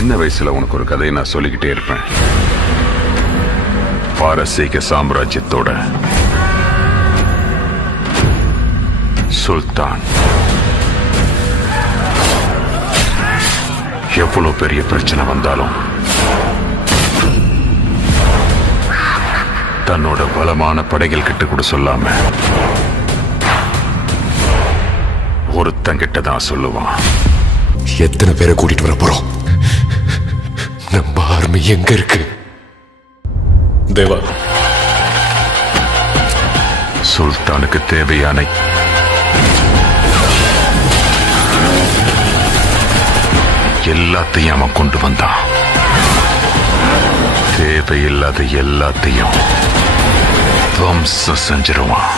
சின்ன வயசுல உனக்கு ஒரு கதையை நான் சொல்லிக்கிட்டே இருப்பேன். பாரசீக சாம்ராஜ்யத்தோட சுல்தான் எவ்வளவு பெரிய பிரச்சனை வந்தாலும் தன்னோட பலமான படைகள் கிட்ட கூட சொல்லாம ஒருத்தங்கிட்ட தான் சொல்லுவான். எத்தனை பேரை கூட்டிட்டு வர போறோம்? நம்ம ஆர்மி எங்க இருக்கு? தேவா, சுல்தானுக்கு தேவையான எல்லாத்தையும் அவன் கொண்டு வந்தான். தேவையில்லாத எல்லாத்தையும் துவம்சம் செஞ்சிருவான்.